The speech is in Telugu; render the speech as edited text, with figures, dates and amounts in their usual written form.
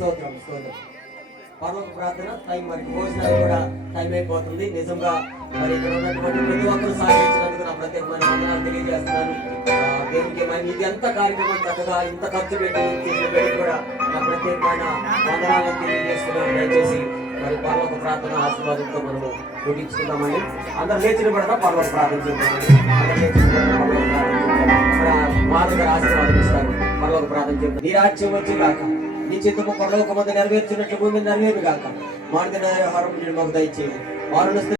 స్తోత్రం స్తోత్రం. పరలోక ప్రార్థన టైం, మరి భోజనాలు కూడా టైం అయిపోతుంది. నిజంగా మరి ఇక్కడ ఉన్నటువంటి ప్రతి ఒక్కరు సహకరించినందుకు నా ప్రత్యేకమైన వందనాలు తెలియజేస్తున్నాను. దేవునికి మరి ఇది ఎంత కార్యక్రమం చక్కగా ఇంత ఖర్చు పెట్టి చేసిన పెట్టి కూడా నా ప్రత్యేకమైన వందనాలను తెలియజేస్తున్నాను. దయచేసి మరి పరలోక ప్రార్థన ఆశీర్వాదంతో మనము ముగించుకుందామండి. అందరు లేచిన పడతా పరలోక ప్రార్థన చేద్దామండి. అందరు లేచిన పరలోక ప్రార్థన చేద్దాం. మా దగ్గర ఆశీర్వాదం ఇస్తారు. పరలోక ప్రార్థన చేద్దాం. నీ రాజ్యం వచ్చి కాక నీ చిత్తము పరలోకమందు నెరవేర్చినట్లు భూమి నెరవేరు కాక మాడిన ఆహారం మాకు దయచేయండి.